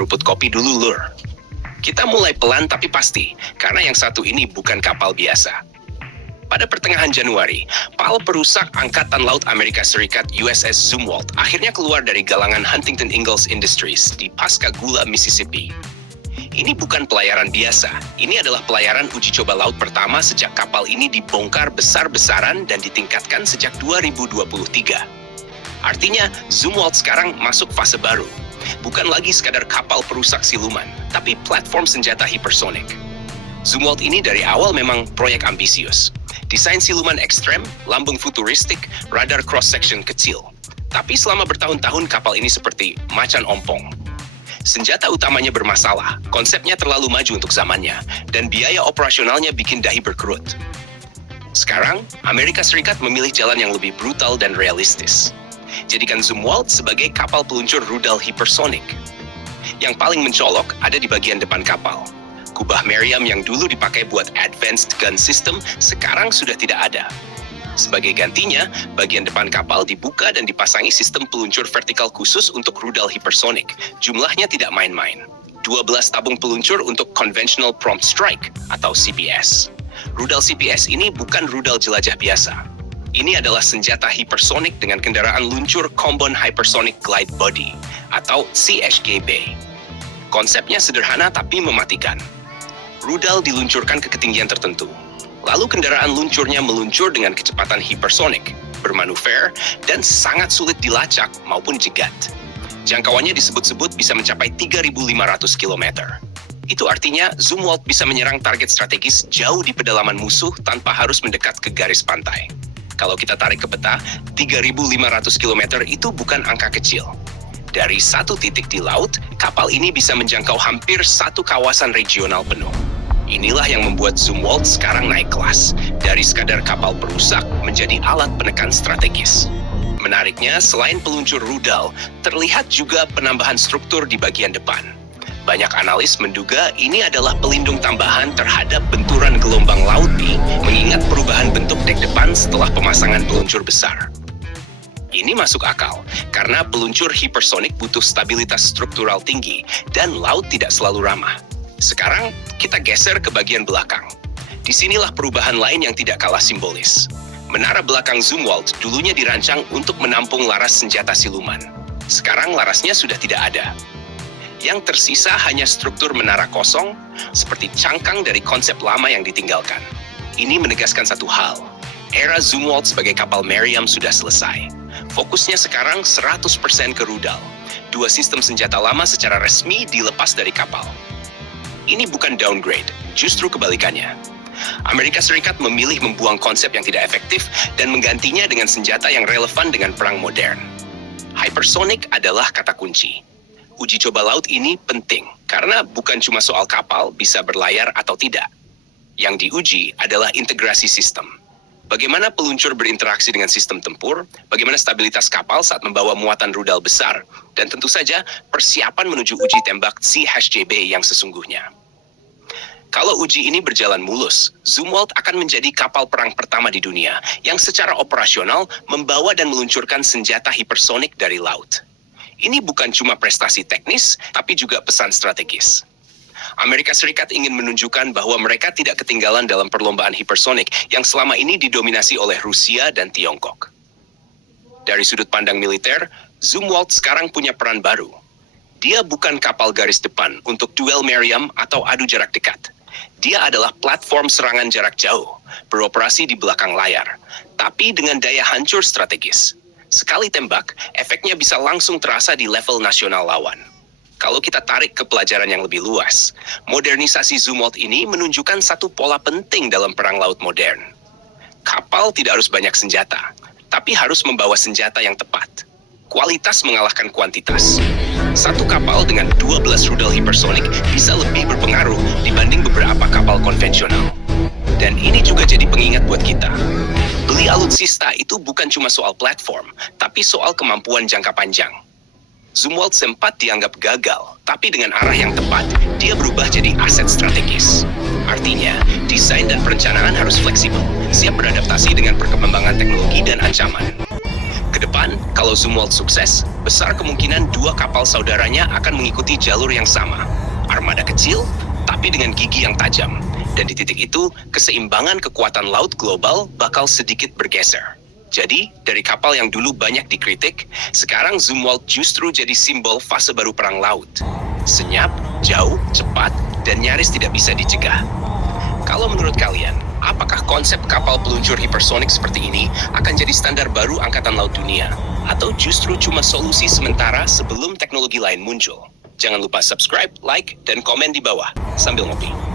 seruput kopi dulu, Lur. Kita mulai pelan tapi pasti, karena yang satu ini bukan kapal biasa. Pada pertengahan Januari, PAL perusak Angkatan Laut Amerika Serikat USS Zumwalt akhirnya keluar dari galangan Huntington Ingalls Industries di Pascagoula, Mississippi. Ini bukan pelayaran biasa, ini adalah pelayaran uji coba laut pertama sejak kapal ini dibongkar besar-besaran dan ditingkatkan sejak 2023. Artinya, Zumwalt sekarang masuk fase baru. Bukan lagi sekadar kapal perusak siluman, tapi platform senjata hipersonik. Zumwalt ini dari awal memang proyek ambisius. Desain siluman ekstrem, lambung futuristik, radar cross-section kecil. Tapi selama bertahun-tahun kapal ini seperti macan ompong. Senjata utamanya bermasalah, konsepnya terlalu maju untuk zamannya, dan biaya operasionalnya bikin dahi berkerut. Sekarang, Amerika Serikat memilih jalan yang lebih brutal dan realistis. Jadikan Zumwalt sebagai kapal peluncur rudal hipersonik. Yang paling mencolok ada di bagian depan kapal. Kubah meriam yang dulu dipakai buat advanced gun system sekarang sudah tidak ada. Sebagai gantinya, bagian depan kapal dibuka dan dipasangi sistem peluncur vertikal khusus untuk rudal hipersonik. Jumlahnya tidak main-main. 12 tabung peluncur untuk Conventional Prompt Strike atau CPS. Rudal CPS ini bukan rudal jelajah biasa. Ini adalah senjata hipersonik dengan kendaraan luncur Combine Hypersonic Glide Body atau CHGB. Konsepnya sederhana tapi mematikan. Rudal diluncurkan ke ketinggian tertentu. Lalu kendaraan luncurnya meluncur dengan kecepatan hipersonik, bermanuver, dan sangat sulit dilacak maupun jegat. Jangkauannya disebut-sebut bisa mencapai 3.500 km. Itu artinya Zumwalt bisa menyerang target strategis jauh di pedalaman musuh tanpa harus mendekat ke garis pantai. Kalau kita tarik ke peta, 3.500 km itu bukan angka kecil. Dari satu titik di laut, kapal ini bisa menjangkau hampir satu kawasan regional penuh. Inilah yang membuat Zumwalt sekarang naik kelas, dari sekadar kapal perusak menjadi alat penekan strategis. Menariknya, selain peluncur rudal, terlihat juga penambahan struktur di bagian depan. Banyak analis menduga ini adalah pelindung tambahan terhadap benturan gelombang laut mengingat perubahan bentuk dek depan setelah pemasangan peluncur besar. Ini masuk akal, karena peluncur hipersonik butuh stabilitas struktural tinggi dan laut tidak selalu ramah. Sekarang, kita geser ke bagian belakang. Disinilah perubahan lain yang tidak kalah simbolis. Menara belakang Zumwalt dulunya dirancang untuk menampung laras senjata siluman. Sekarang larasnya sudah tidak ada. Yang tersisa hanya struktur menara kosong, seperti cangkang dari konsep lama yang ditinggalkan. Ini menegaskan satu hal, era Zumwalt sebagai kapal meriam sudah selesai. Fokusnya sekarang 100% ke rudal. Dua sistem senjata lama secara resmi dilepas dari kapal. Ini bukan downgrade, justru kebalikannya. Amerika Serikat memilih membuang konsep yang tidak efektif dan menggantinya dengan senjata yang relevan dengan perang modern. Hypersonic adalah kata kunci. Uji coba laut ini penting, karena bukan cuma soal kapal bisa berlayar atau tidak. Yang diuji adalah integrasi sistem. Bagaimana peluncur berinteraksi dengan sistem tempur, bagaimana stabilitas kapal saat membawa muatan rudal besar, dan tentu saja persiapan menuju uji tembak CHGB yang sesungguhnya. Kalau uji ini berjalan mulus, Zumwalt akan menjadi kapal perang pertama di dunia yang secara operasional membawa dan meluncurkan senjata hipersonik dari laut. Ini bukan cuma prestasi teknis, tapi juga pesan strategis. Amerika Serikat ingin menunjukkan bahwa mereka tidak ketinggalan dalam perlombaan hipersonik yang selama ini didominasi oleh Rusia dan Tiongkok. Dari sudut pandang militer, Zumwalt sekarang punya peran baru. Dia bukan kapal garis depan untuk duel meriam atau adu jarak dekat. Dia adalah platform serangan jarak jauh, beroperasi di belakang layar, tapi dengan daya hancur strategis. Sekali tembak, efeknya bisa langsung terasa di level nasional lawan. Kalau kita tarik ke pelajaran yang lebih luas, modernisasi Zumwalt ini menunjukkan satu pola penting dalam perang laut modern. Kapal tidak harus banyak senjata, tapi harus membawa senjata yang tepat. Kualitas mengalahkan kuantitas. Satu kapal dengan 12 rudal hipersonik bisa lebih berpengaruh dibanding beberapa kapal konvensional. Dan ini juga jadi pengingat buat kita. Beli alutsista itu bukan cuma soal platform, tapi soal kemampuan jangka panjang. Zumwalt sempat dianggap gagal, tapi dengan arah yang tepat, dia berubah jadi aset strategis. Artinya, desain dan perencanaan harus fleksibel, siap beradaptasi dengan perkembangan teknologi dan ancaman. Kedepan, kalau Zumwalt sukses, besar kemungkinan dua kapal saudaranya akan mengikuti jalur yang sama. Armada kecil, tapi dengan gigi yang tajam. Dan di titik itu, keseimbangan kekuatan laut global bakal sedikit bergeser. Jadi, dari kapal yang dulu banyak dikritik, sekarang Zumwalt justru jadi simbol fase baru perang laut. Senyap, jauh, cepat, dan nyaris tidak bisa dicegah. Kalau menurut kalian, apakah konsep kapal peluncur hipersonik seperti ini akan jadi standar baru angkatan laut dunia? Atau justru cuma solusi sementara sebelum teknologi lain muncul? Jangan lupa subscribe, like, dan komen di bawah sambil ngopi.